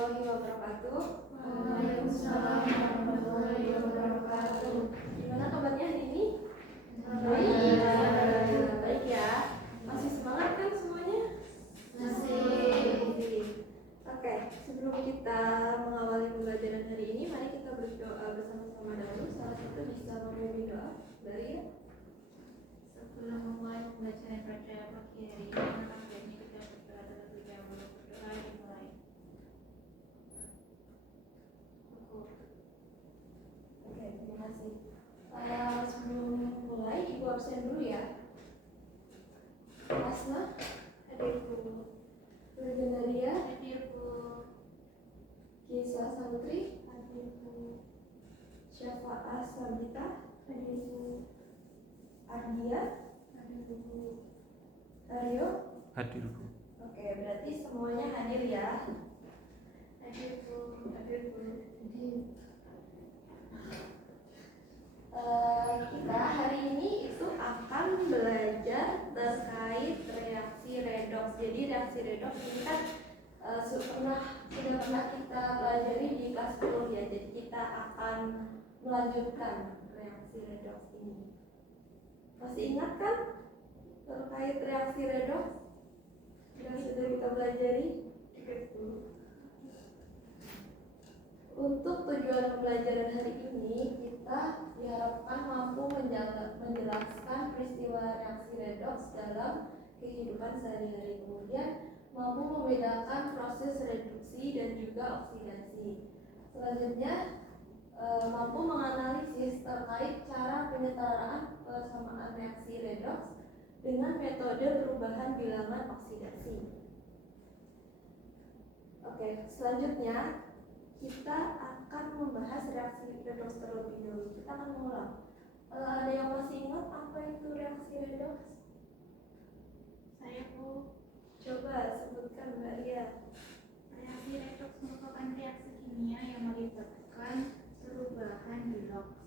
warahmatullahi wabarakatuh. Waalaikumsalam warahmatullahi wabarakatuh. Gimana kabarnya hari ini? Baik. Baik ya. Masih semangat kan semuanya? Masih. Oke, sebelum kita mengawali pembelajaran hari ini, mari kita berdoa bersama-sama dahulu. Salah satu bisa memimpin doa dari ya. Sebelum memulai pembelajaran pada pagi hari ini, maka sebaiknya kita berdoa terlebih dahulu. Berdoa dimulai. Oke, terima kasih. Sebelum mulai, Ibu absen dulu ya. Asma, hadirku. Bergenaria, Hadirku. Kisah Santri, hadirku. Syafa'ah Sabita, hadirku. Ardia, hadirku. Aryo, Hadirku. oke, berarti semuanya hadir ya. Hadirku. Kita hari ini itu akan belajar terkait reaksi redoks. Jadi reaksi redoks ini kan sudah pernah kita pelajari di kelas 10 ya. Jadi kita akan melanjutkan reaksi redoks ini. Masih ingat kan terkait reaksi redoks yang sudah kita pelajari? Untuk tujuan pembelajaran hari ini, kita diharapkan mampu menjelaskan peristiwa reaksi redoks dalam kehidupan sehari-hari. Kemudian mampu membedakan proses reduksi dan juga oksidasi. Selanjutnya mampu menganalisis terkait cara penyetaraan persamaan reaksi redoks dengan metode perubahan bilangan oksidasi. Oke, selanjutnya kita akan membahas reaksi redoks terlebih dahulu. Kita akan mengulang. Ada yang masih ingat apa itu reaksi redoks? Saya, Bu. Coba sebutkan, Mbak Ria. Reaksi redoks merupakan reaksi kimia yang melibatkan perubahan biloks.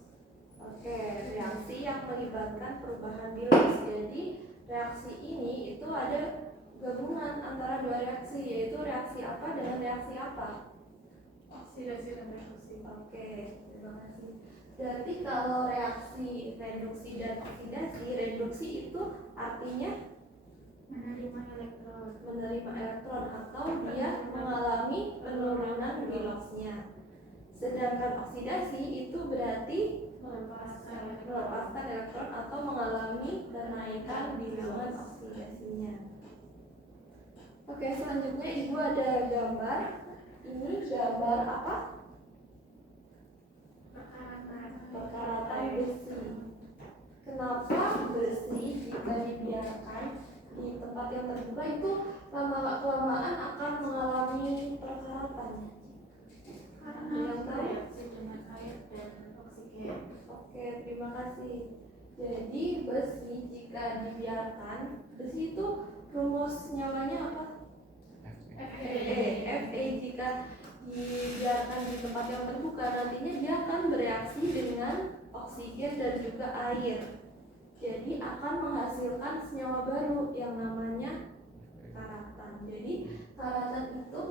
Oke, reaksi yang melibatkan perubahan bilangan. Jadi reaksi ini itu ada gabungan antara dua reaksi, yaitu reaksi apa dengan reaksi apa? Oksidasi dan reduksi. Oke, terima kasih. Berarti kalau reaksi reduksi dan oksidasi, reduksi itu artinya Menerima elektron atau dia mengalami penurunan biloksnya. Sedangkan oksidasi itu berarti melepaskan elektron atau mengalami kenaikan bilangan oksidasinya. Oke, selanjutnya Ibu ada gambar. Ini gambar apa? Perkaratan besi. Kenapa besi jika dibiarkan di tempat yang terbuka itu lama-kelamaan akan mengalami perkaratan? karena reaksi dengan air dan oksigen. Oke, terima kasih. Jadi besi jika dibiarkan, besi itu rumus nyawanya apa? Fe jika dibiarkan di tempat yang terbuka, nantinya dia akan bereaksi dengan oksigen dan juga air. Jadi akan menghasilkan senyawa baru yang namanya karatan. Jadi karatan itu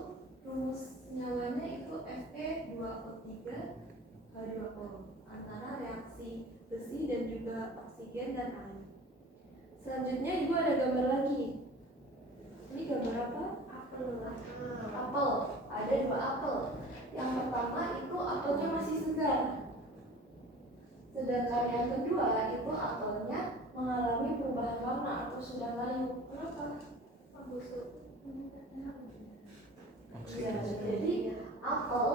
rumus senyawanya itu Fe2O3 H2O antara reaksi besi dan juga oksigen dan air. Selanjutnya Ibu ada gambar lagi. Ini gambar apa? Apel. Ada dua apel. Yang pertama itu apelnya masih segar. Sedangkan yang kedua itu apelnya mengalami perubahan warna atau sudah layu. Kenapa? Busuk. Ya, jadi apel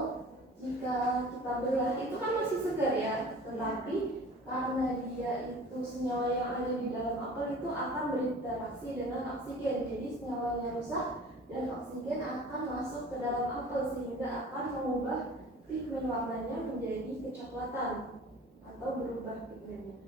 jika kita belah itu kan masih segar ya, tetapi karena dia itu senyawa yang ada di dalam apel itu akan berinteraksi dengan oksigen, jadi senyawanya rusak dan oksigen akan masuk ke dalam apel sehingga akan mengubah pigmen warnanya menjadi kecoklatan atau berubah pigmennya.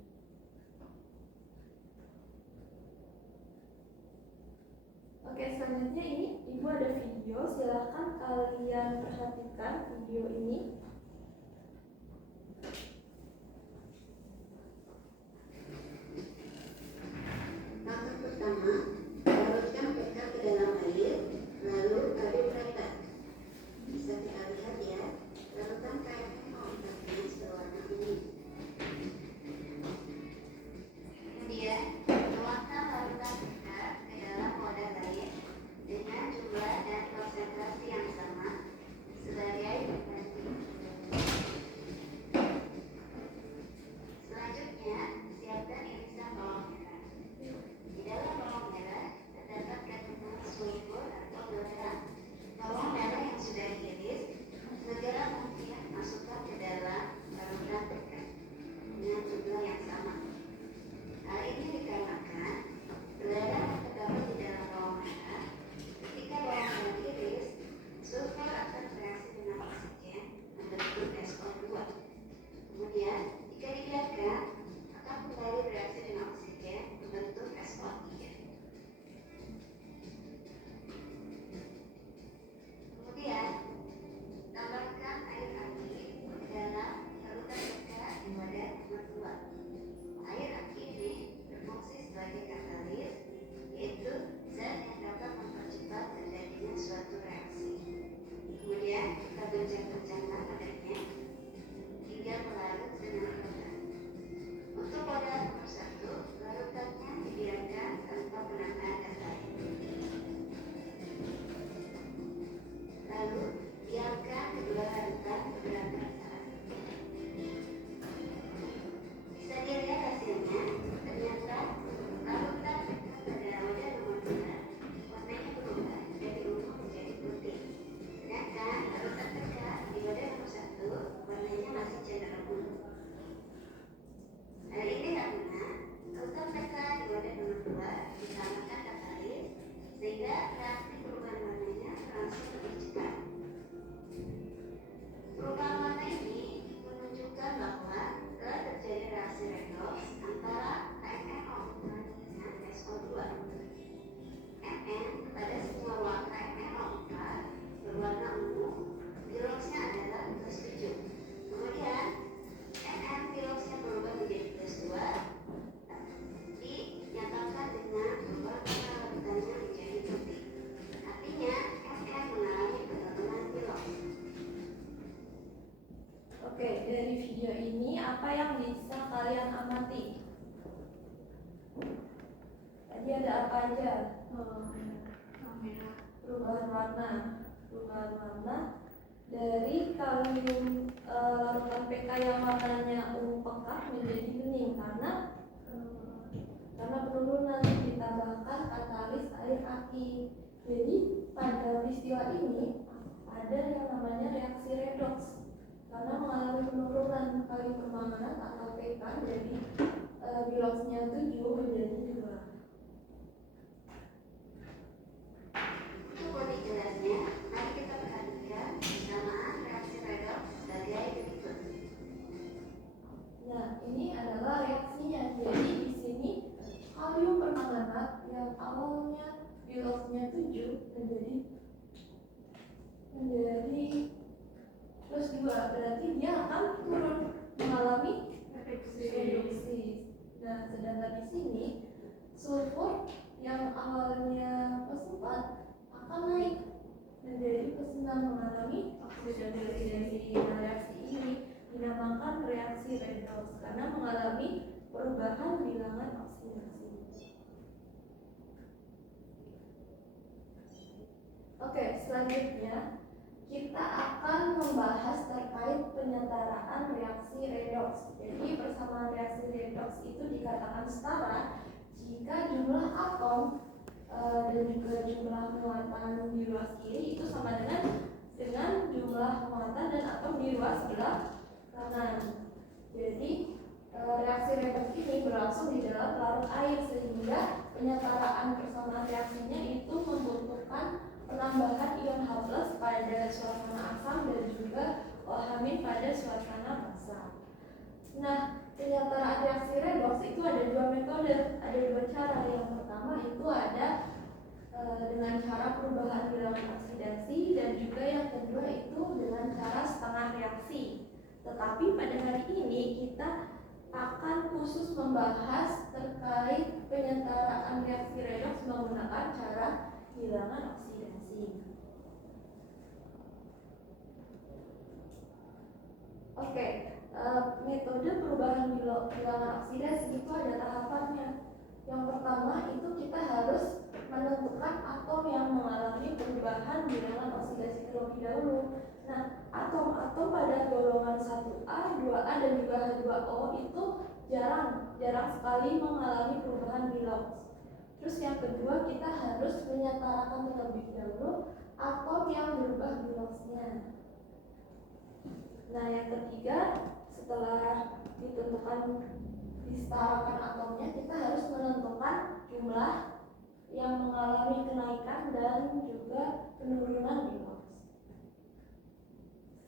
Oke, selanjutnya ini Ibu ada video, silahkan kalian perhatikan video ini. Langkah pertama, larutkan pH ke dalam air, lalu aduk rata. Bisa apa yang bisa kalian amati? Tadi ada apa aja? Kamera. Perubahan warna dari kalium larutan PK yang warnanya ungu pekat menjadi bening karena penurunan ditambahkan katalis air aki. Jadi pada peristiwa ini ada yang namanya reaksi redoks karena mengalami penurunan kali permanganan atau PK dari biloxnya 7 menjadi 2. Untuk lebih jelasnya, mari kita perhatikan kesamaan reaksi redoks sebagai berikut. Nah, ini adalah reaksinya. Jadi di sini kalium permanganat yang awalnya biloxnya 7 menjadi plus 2, berarti dia akan turun mengalami reduksi. Nah, sedangkan di sini sulfur yang awalnya plus 4 akan naik menjadi plus 6 mengalami oksidasi. Nah, reaksi ini dinamakan reaksi redoks karena mengalami perubahan bilangan oksidasi. Oke, selanjutnya kita akan membahas terkait penyetaraan reaksi redoks. Jadi persamaan reaksi redoks itu dikatakan setara jika jumlah atom dan juga jumlah muatan di ruas kiri itu sama dengan jumlah muatan dan atom di ruas sebelah kanan. Jadi reaksi redoks ini berlangsung di dalam larut air sehingga penyetaraan persamaan reaksinya itu membutuhkan penambahan ion H+ pada suasana asam dan juga OH- pada suasana basah. Nah, penyetaraan reaksi redoks itu ada dua metode, ada dua cara. Yang pertama itu ada dengan cara perubahan bilangan oksidasi dan juga yang kedua itu dengan cara setengah reaksi. Tetapi pada hari ini kita akan khusus membahas terkait penyetaraan reaksi redoks menggunakan cara bilangan oksidasi. Oke, metode perubahan bilangan oksidasi itu ada tahapannya. Yang pertama itu kita harus menentukan atom yang mengalami perubahan bilangan oksidasi terlebih dahulu. Nah, atom-atom pada golongan 1A, 2A dan juga H2O itu jarang sekali mengalami perubahan bilox. Terus yang kedua kita harus menyetarakan terlebih dahulu atom yang berubah biloxnya. Nah, yang ketiga setelah disetarakan atomnya, kita harus menentukan jumlah yang mengalami kenaikan dan juga penurunan bilox.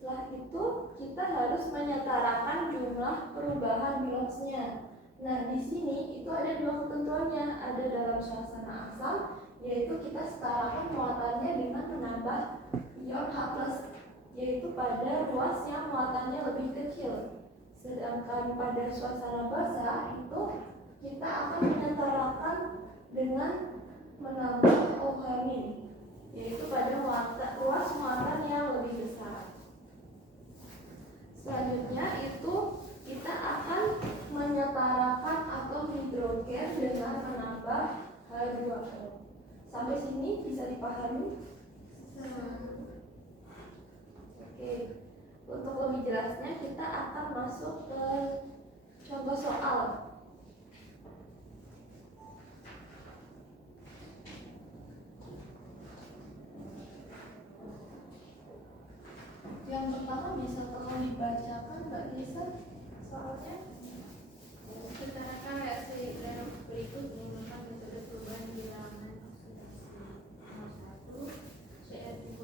Setelah itu kita harus menyetarakan jumlah perubahan biloxnya. Nah, di sini itu ada dua ketentuannya, ada dalam suasana asam, yaitu kita setarakan muatannya dengan menambah ion H+, yaitu pada ruas yang muatannya lebih kecil. Sedangkan pada suasana basah itu kita akan menyetarakan dengan menambah OH-, yaitu pada ruas muatan yang lebih besar. Selanjutnya itu kita akan menyetarakan atom hidrogen dengan menambah H2O. Sampai sini bisa dipahami? Oke. Untuk lebih jelasnya kita akan masuk ke contoh soal. Yang pertama bisa tolong dibacakan Mbak Lisa soalnya. Setarakan reaksi redoks berikut menggunakan metode perubahan bilangan oksidasi. Nomor 1, Cr2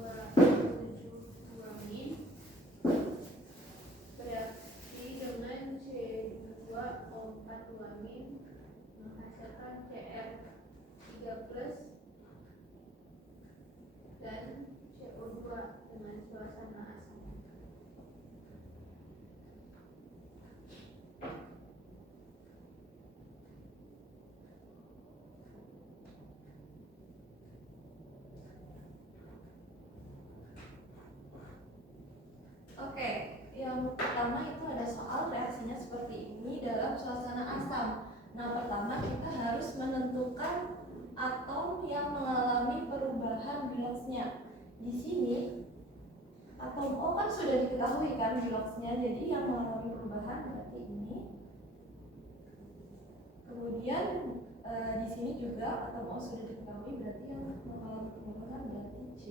bereaksi dengan C2O42 menghasilkan Cr3+ dan CO2 dengan suasana asam. Oke, yang pertama itu ada soal reaksinya seperti ini dalam suasana asam. Nah, pertama kita harus menentukan atom yang mengalami perubahan biloxnya. Di sini atom O kan sudah diketahui kan biloxnya, jadi yang mengalami perubahan berarti ini. Kemudian di sini juga atom O sudah diketahui, berarti yang mengalami perubahan berarti C.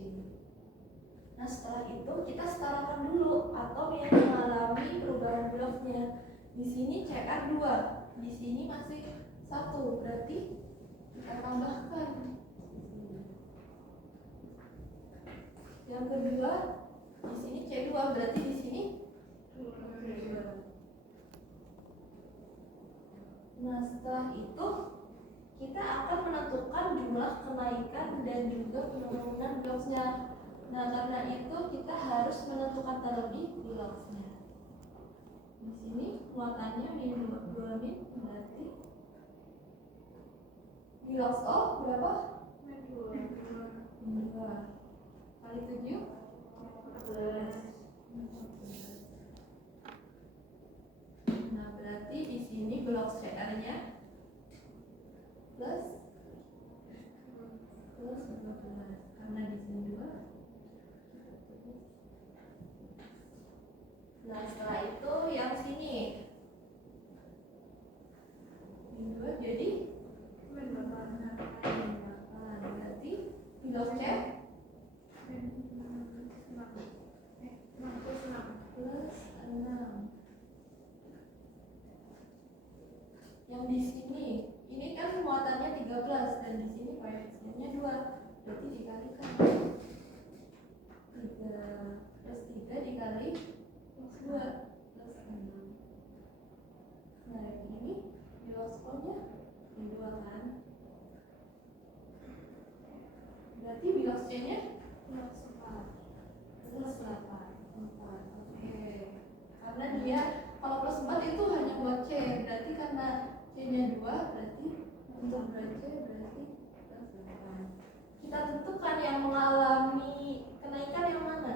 Nah, setelah itu kita setarakan dulu atom yang mengalami perubahan biloxnya. Di sini Cr2, di sini masih 1, berarti kita tambahkan. Yang kedua, di sini C2, berarti di sini 2. Nah, setelah itu kita akan menentukan jumlah kenaikan dan juga penurunan biloxnya. Nah, karena itu kita harus menentukan terlebih biloxnya. Di sini muatannya min 2 min, berarti bilox O berapa? Min 2 kali 7 14. Nah, berarti di sini bilox CR-nya plus 12, karena di sini 2. Nah, setelah itu yang sini min 2 jadi min 8. berarti bilox C plus 6. Yang di sini ini kan muatannya 13 dan di sini koefisiennya 2, berarti dikalikan 3 plus 3 dikali 2 plus 6. Nah, ini biloxnya 2 kan, berarti bilox C nya plus 8. Oke, karena dia kalau plus 4 itu hanya buat C, berarti karena C nya 2, berarti untuk berat C berarti plus 8. Kita tentukan yang mengalami kenaikan yang mana?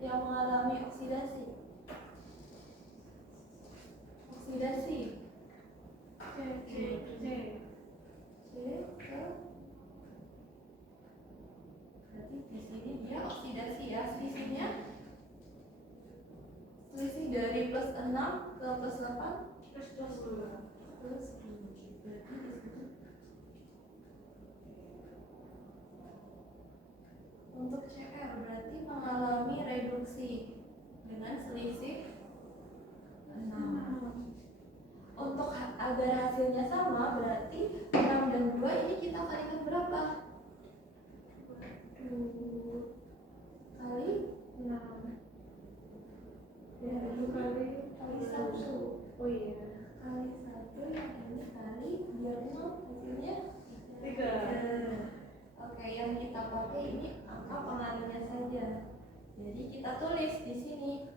Yang mengalami oksidasi. C ke, berarti di sini dia oksidasi ya, selisihnya selisih dari plus 6 ke plus 8 Plus 2. plus 2, berarti di situ. Untuk CR berarti mengalami reduksi dengan selisih 6. Untuk agar hasilnya sama berarti 6 dan 2 ini kita kalikan berapa? 2 kali 6. Ya, 2 kali 1. Oh iya. Kali 1, yang ini kali biar 0 hasilnya 3. Oke, yang kita pakai ini angka pengalinya saja. Jadi kita tulis di sini.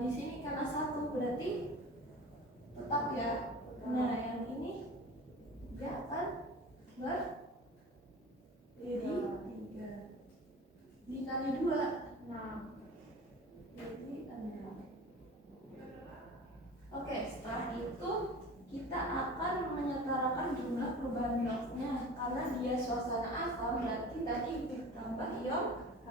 Di sini karena 1 berarti tetap ya. Nah, yang ini dia akan jadi 3 dikali 2. Nah, Jadi 6. Oke, setelah itu kita akan menyetarakan jumlah perubahan biloxnya. Karena dia suasana asam, berarti tadi ditambah ion H+.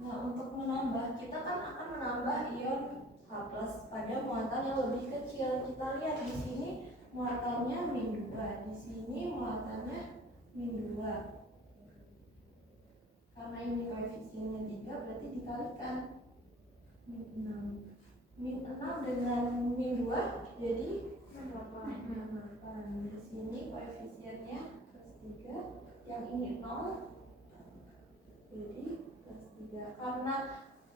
Nah, untuk menambah, kita kan akan menambah ion H+ pada muatan yang lebih kecil. Kita lihat di sini muatannya min 2, di sini muatannya min 2. Karena ini koefisiennya 3, berarti dikalikan min 6. Min 6 dengan min 2 jadi min 8. min 8. Di sini koefisiennya plus 3, yang ini 0, jadi plus 3. Karena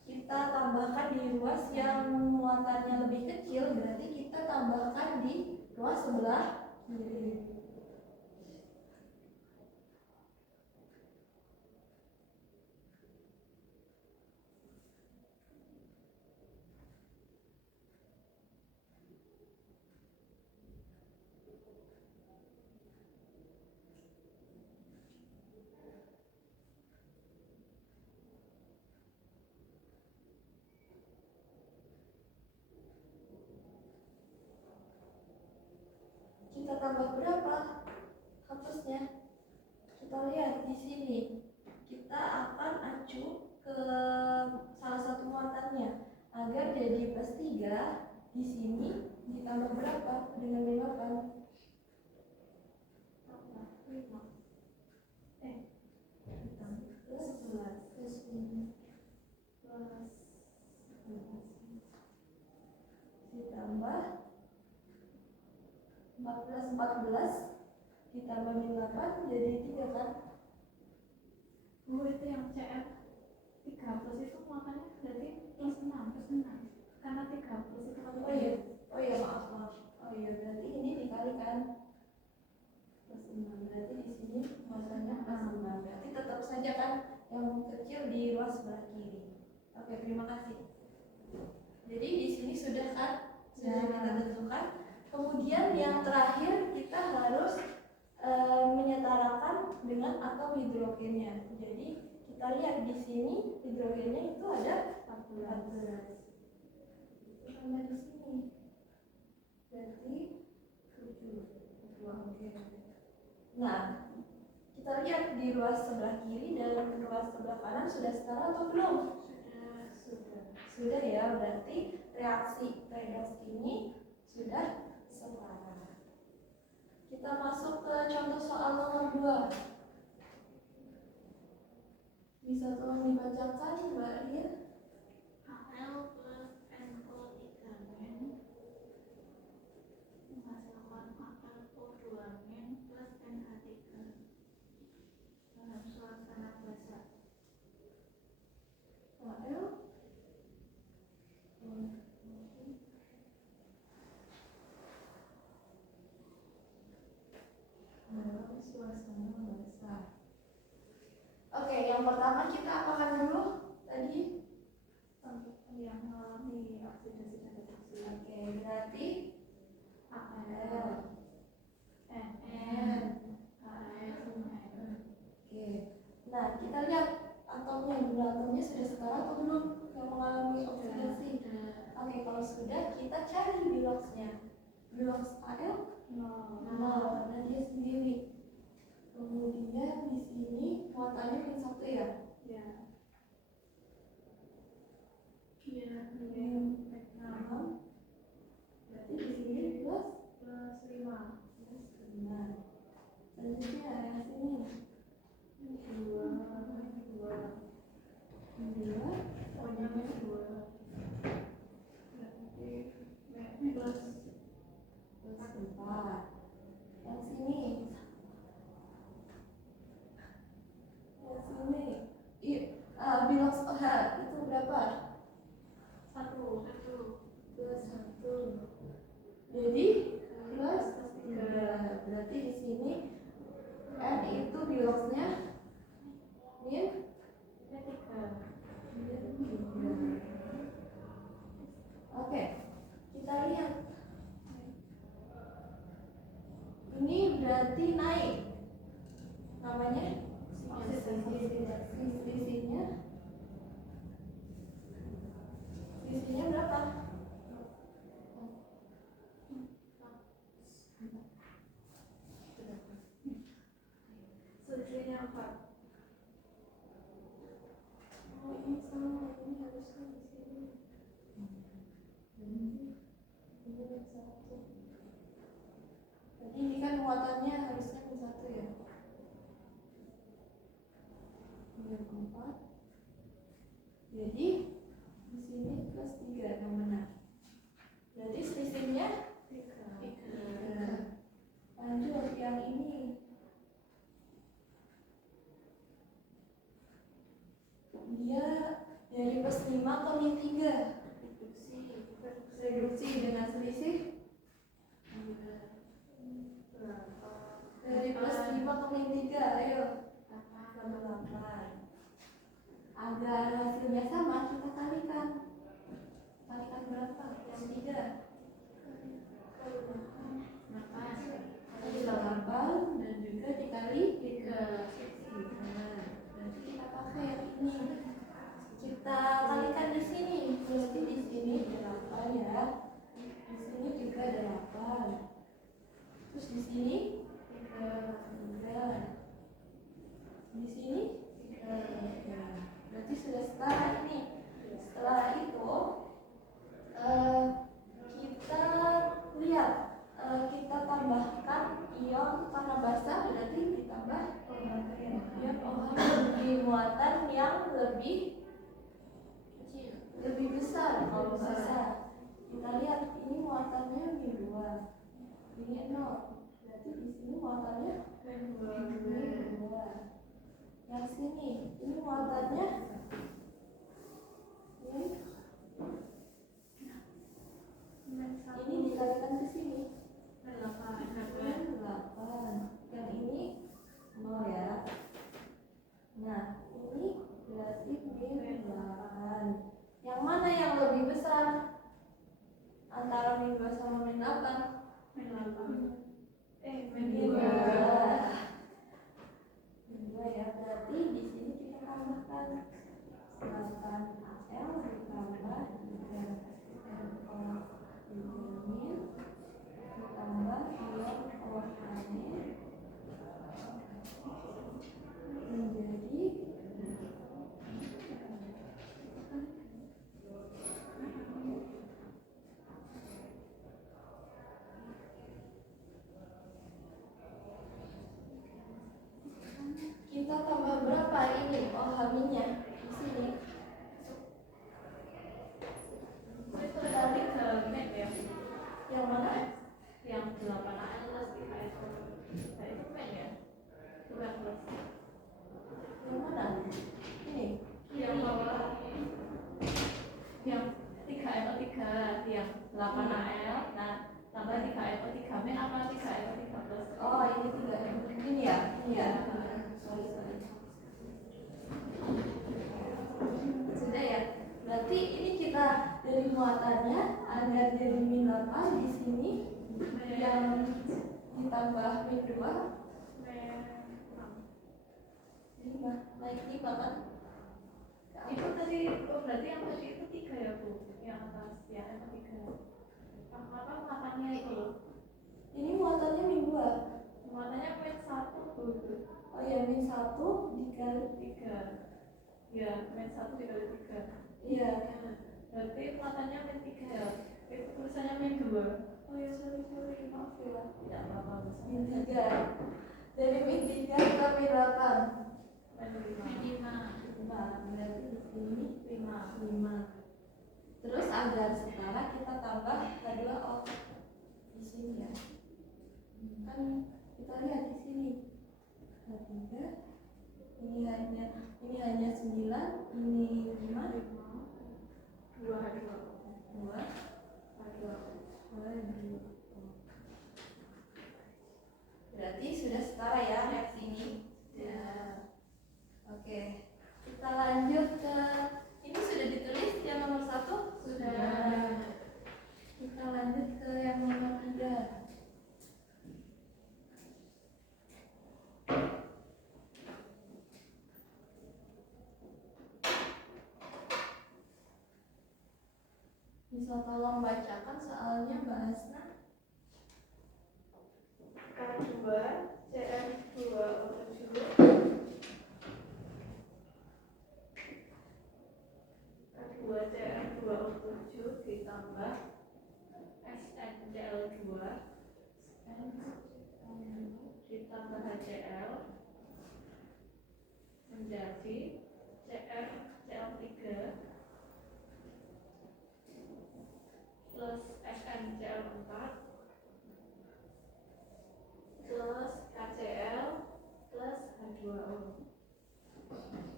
kita tambahkan di ruas yang muatannya lebih kecil, berarti kita tambahkan di ruas sebelah kiri. tambah berapa hapusnya? Kita lihat di sini. Kita akan acu ke salah satu muatannya agar jadi plus 3. Di sini ditambah berapa dengan menambahkan? Plus 11 plus 5 ditambah 14 ditambah 8 jadi 3 kan? Itu yang CF 3 plus itu makanya berarti plus 6 karena 3 plus itu kan Oh iya maaf. Oh iya berarti ini dikalikan plus 6. Berarti di sini muatannya plus 6. Berarti tetap saja kan yang kecil di ruas sebelah kiri. Oke, terima kasih. Jadi di sini sudah kan? Sudah kita tentukan. Kemudian yang terakhir kita harus menyetarakan dengan atom hidrogennya. Jadi kita lihat di sini hidrogennya itu ada 14. Sama di sini. Berarti 7. Oke. Nah, kita lihat di ruas sebelah kiri dan ruas sebelah kanan sudah setara atau belum? Sudah ya, berarti reaksi redoks ini sudah setara. Kita masuk ke contoh soal nomor 2. Bisa tolong dibacakan Mbak Ria? HL plus NO3- menghasilkan HLO2- plus NH3 dalam suasana basah. HL dalam suasana basah. Oke, yang pertama kita apakan dulu tadi? Yang mengalami oksidasi dan reduksi. Oke, berarti HL N. Oke. Nah, kita lihat atomnya, jumlah atomnya sudah setara atau belum yang mengalami oksidasi? Oke, kalau sudah kita cari biloxnya. Bilox HL 0 karena dia sendiri. Kemudian di sini muatannya min 1 ya? Ya. Min 6. Berarti di sini plus 5. Selanjutnya yang sini 2. Pokoknya min 2. Berarti plus 4. Yang sini bilox OH itu berapa? 1. Plus 1. Jadi plus 3. Berarti di sini N itu biloxnya min 3. Oke, kita lihat. Ini berarti naik. Namanya Sisinya berapa? Selisihnya 4. Oh, ini sama. Ini harusnya di sini. Ini min 1. Jadi ini kan muatannya harusnya min 1 ya. Min 4. Jadi di sini plus 3 yang benar. Jadi selisihnya 3. Lanjut yang ini. Dia dari plus 5 ke min 3. Reduksi dengan selisih dari plus 5 ke min 3. Ayo 8. Agar hasilnya sama kita kalikan. Kalikan berapa? Yang 3 8 dan juga dikali 3. Berarti kita pakai ini. Kita kalikan di sini. Berarti di sini 8 ya. Di sini juga 8. Terus Di sini 3. 3. Di sini 3. Berarti sudah setara ini. Setelah itu kita lihat, kita tambahkan ion karena basah, berarti ditambah ion OH di muatan yang lebih besar. Kalau basah kita lihat ini muatannya min 2, ini 0, berarti di sini muatannya min 2. Yang sini ini muatannya ini dikalikan ke sini min 8. Yang ini 0 ya. Nah ini berarti min 8. Yang mana yang lebih besar antara min 2 sama min 8? Min 8. Min 2. Min 2 ya. Berarti di sini kita tambahkan 8Al ditambah 3NO min ditambah ion OH menjadi kita tambah berapa ini OH-nya di sini? Itu tadi ke min ya. Yang mana? Yang 8 plus 3 itu. Nah, itu min ya. Bukan plus. Yang mana? Ini. Yang bawah. Yang 3NO3 yang 8Al. Nah, tambah 3NO3 min apa 3NO3 plus? Oh, ini 3. Ini ya? Ini ya. Sorry. Sudah ya. Berarti ini kita dari muatannya ada dari min 8 di sini yang ditambah min 2 naik 5 kan? Itu tadi, berarti yang tadi itu 3 ya Bu? Yang atas, ya itu 3. Apa muatannya itu? Ini muatannya min 2. Muatannya min 1 Bu. Oh ya, min 1 dikali 3. Ya, min 1 dikali 3. iya. Berarti muatannya min 3 ya? Itu tulisannya min 2. Oh ya, sorry, maaf ya. Tidak apa-apa Bu. Min 3. Dari min 3 ke min 8. Min 5. Berarti di sini 5. Terus agar setara kita tambah H2O di sini ya. Kan kita lihat di sini H3 ini hanya 9, ini 5, 2. Berarti sudah setara ya reaksi ini. Ya. Oke. Kita lanjut ke ini sudah ditulis yang nomor 1? Sudah. Kita lanjut ke yang nomor 3. Bisa tolong bacakan soalnya bahasnya. K2 CM2O7 K2 CM2O7 ditambah SNCl2 ditambah HCl menjadi CrCl3 plus SNCl4 plus KCl plus H2O. KCl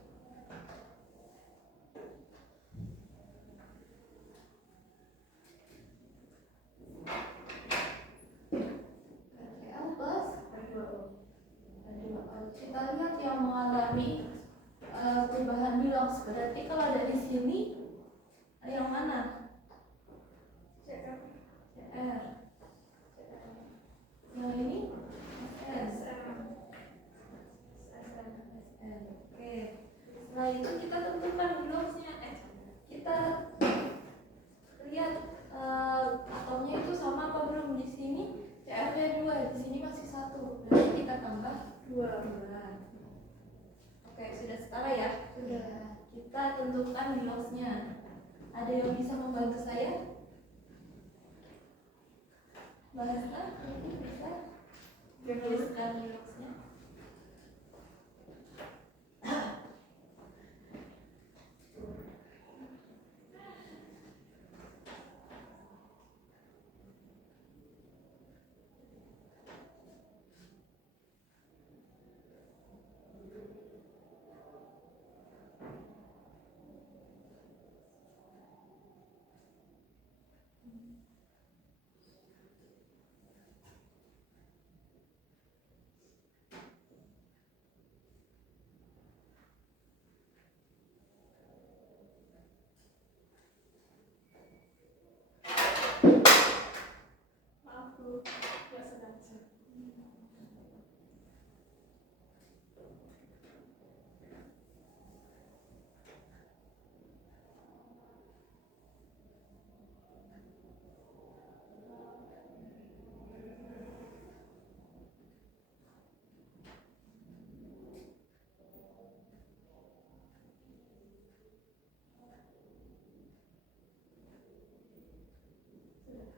plus H2O. kita lihat yang mengalami perubahan bilox. Berarti kalau dari sini yang mana? CR. Yang ini S. Oke. Setelah itu kita tentukan biloxnya. Kita lihat atomnya itu sama apa belum. Di sini CR-nya 2, di sini masih 2. Oke, sudah setara ya? Sudah. Kita tentukan loss-nya. Ada yang bisa membantu saya? Bahasa mungkin bisa tuliskan loss-nya. Maaf Bu, nggak sengaja.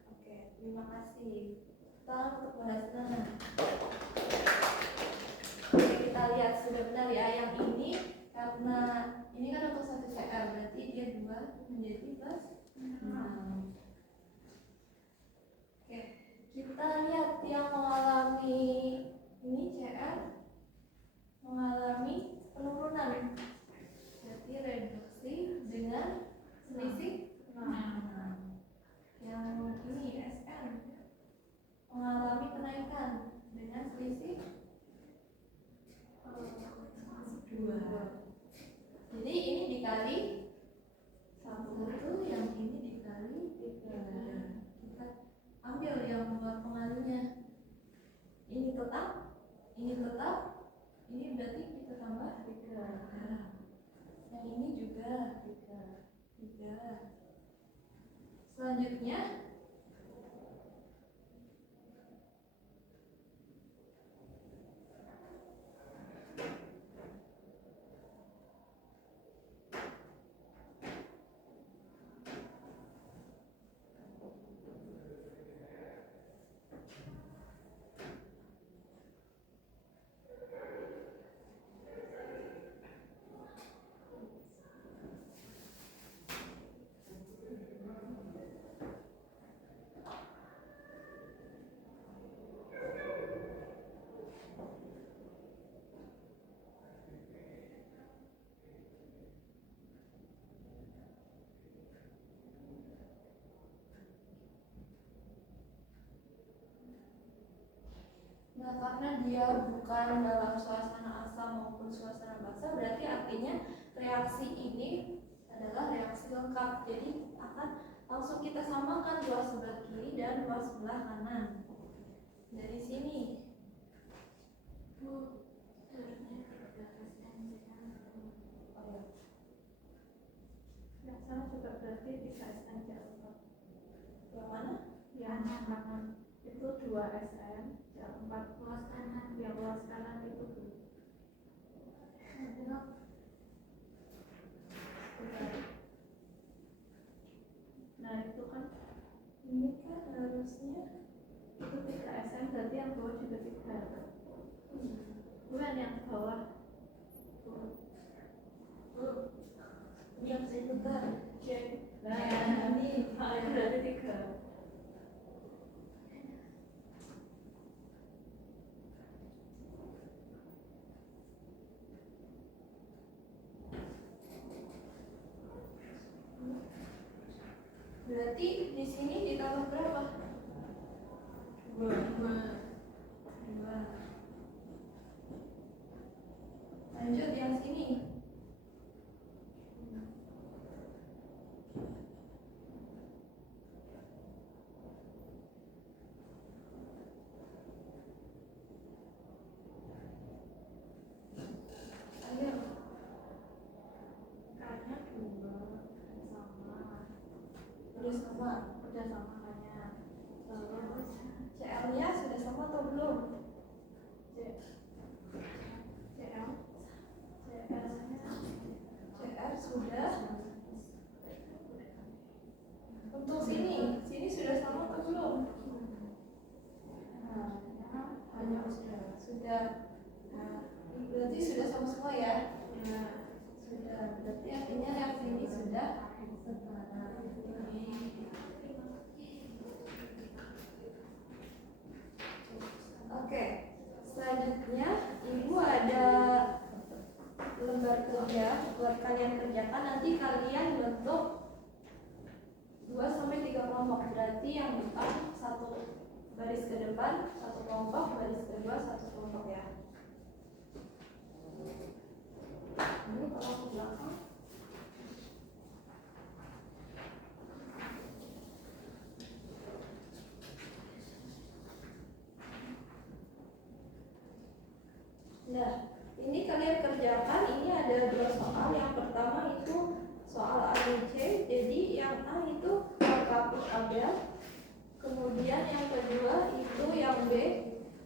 Oke, terima kasih. Kita untuk bahasan. Oke, kita lihat sudah benar ya. Yang ini karena ini kan untuk 1 CR, berarti dia 2 menjadi plus 6. Oke, kita lihat yang mengalami ini CR mengalami penurunan. Berarti reduksi dengan selisih 6. Yang ini SN mengalami kenaikan dengan selisih 2. Jadi ini dikali 1, yang ini dikali 3. Kita ambil yang membuat pengalinya. Ini tetap, ini berarti kita tambah 3. Yang ini juga 3. Selanjutnya nah, karena dia bukan dalam suasana asam maupun suasana basa, berarti artinya reaksi ini adalah reaksi lengkap. Jadi akan langsung kita samakan ruas sebelah kiri dan ruas sebelah kanan. Dari sini. Yang sana juga berarti 3 SN C4. Yang mana? Yang kanan. Itu 2 SN C4. Ruas kanan. Yang ruas kanan itu nah itu kan ini kan harusnya itu 3 SN, berarti yang bawah juga 3. Bukan yang bawah. Yang itu kan nah ini berarti 3. Berarti di sini ditambah berapa? 2. Lanjut yang sini. Ayo. Karena 2 sama. Udah sama hanya. Terus CL-nya sudah sama atau belum? Sudah. Nah, berarti sudah sama semua ya? Ya. Sudah. Berarti artinya reaksi ini sudah setara. Oke. Selanjutnya Ibu ada lembar kerja buat kalian kerjakan. Nanti kalian bentuk 2-3 kelompok. Berarti yang depan satu baris ke depan satu kelompok, baris kedua satu kelompok ya. Ini kalau ke belakang. Nah, ini kalian kerjakan. Ini ada 2 soal. Yang pertama itu soal A dan C. Jadi yang A itu menghapus tabel. Kemudian yang kedua itu yang B.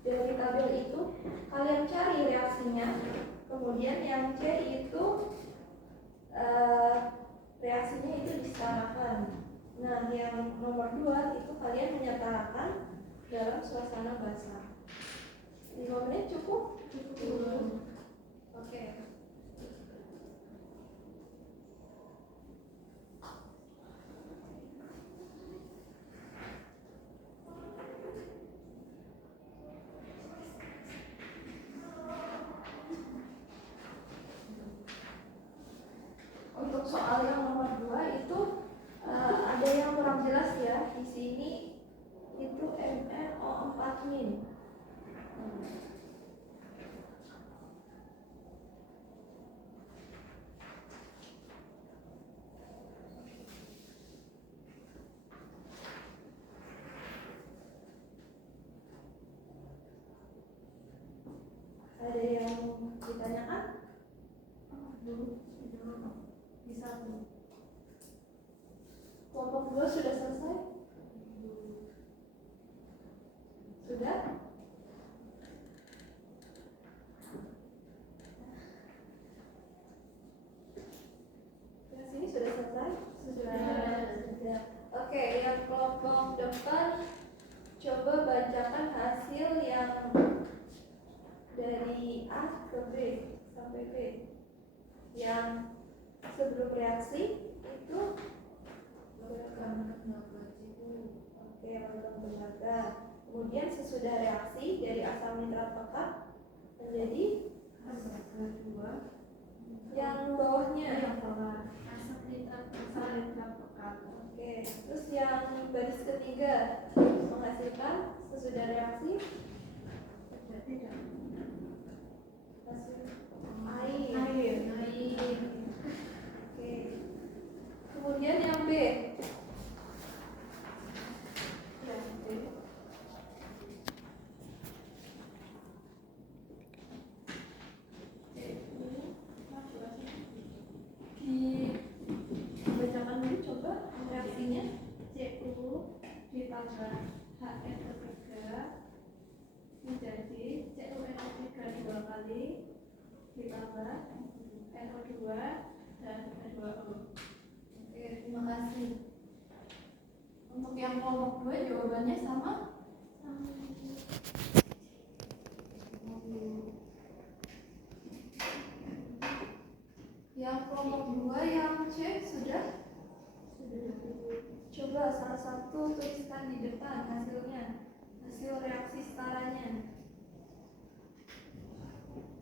Dari tabel itu kalian cari reaksinya. Kemudian yang C itu reaksinya itu disetarakan. Nah, yang nomor 2 itu kalian menyetarakan dalam suasana basah. 5 menit cukup? Cukup. Oke. Untuk soal yang nomor 2 itu ada yang kurang jelas ya. Di sini itu MnO4-. Ada yang ditanyakan? Bisa. Kelompok 2 sudah selesai? Sudah? Yang sini sudah selesai? Sudah. Oke, yang kelompok depan coba bacakan hasil yang dari A ke B sampai B. Yang sebelum reaksi itu oke, logam tembaga. Kemudian sesudah reaksi dari asam nitrat pekat menjadi yang bawahnya Asam nitrat pekat. oke. Terus yang baris ketiga menghasilkan sesudah reaksi hasil air. Oke. Kemudian yang B. Ya, B. Dibacakan dulu coba reaksinya. CU ditambah HNO3 menjadi CuNO3 dua kali ditambah NO2 dan N2O. Oke, terima kasih. Untuk yang kelompok 2 jawabannya sama? Yang kelompok 2 yang C sudah? Coba salah satu tuliskan di depan hasilnya, hasil reaksi setaranya.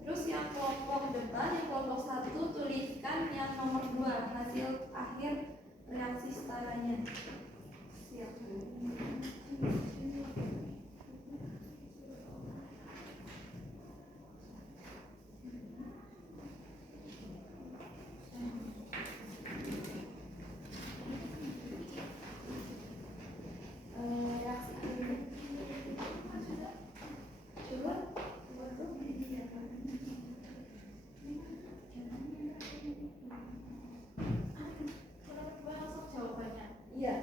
Terus yang kelompok depan, yang kelompok 1 tuliskan yang nomor 2 hasil akhir reaksi setaranya. Siap. Reaksi akhir. Coba tuh. Langsung jawabannya. Iya,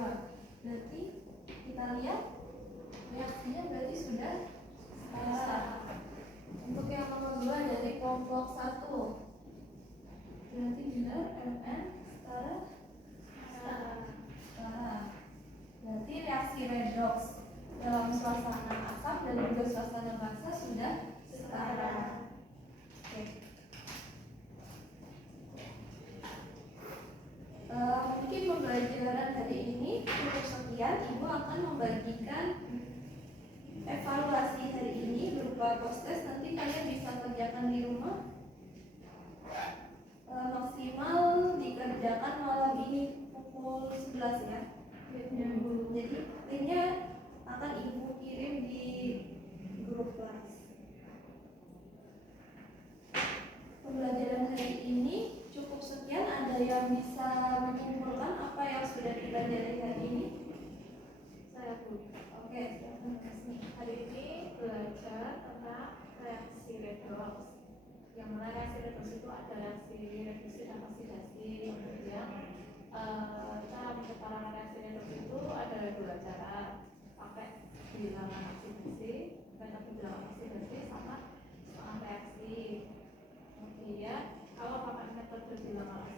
Berarti kita lihat reaksinya berarti sudah setara. Untuk yang nomor 2 dari kelompok 1, berarti benar Mn setara. Berarti reaksi redox dalam suasana asam dan juga suasana basa sudah setara. Oke. Mungkin pembelajaran hari ini cukup sekian. Ibu akan membagikan evaluasi hari ini berupa post test. Nanti kalian bisa kerjakan di rumah. Maksimal dikerjakan malam ini pukul 11 ya. Jadi linknya akan ibu kirim di grup kelas. Pembelajaran hari ini cukup sekian. Ada yang bisa menyimpulkan apa yang sudah dipelajari hari ini? Saya Bu. Oke, silakan kasih. Hari ini belajar tentang reaksi redox. Yang mana reaksi redox itu ada reaksi reduksi dan oksidasi. Kemudian cara menyeparkan reaksi redox itu ada 2 cara, pakai bilangan oksidasi, metode bilangan oksidasi sama setengah reaksi. Kemudian kalau pakai metode bilangan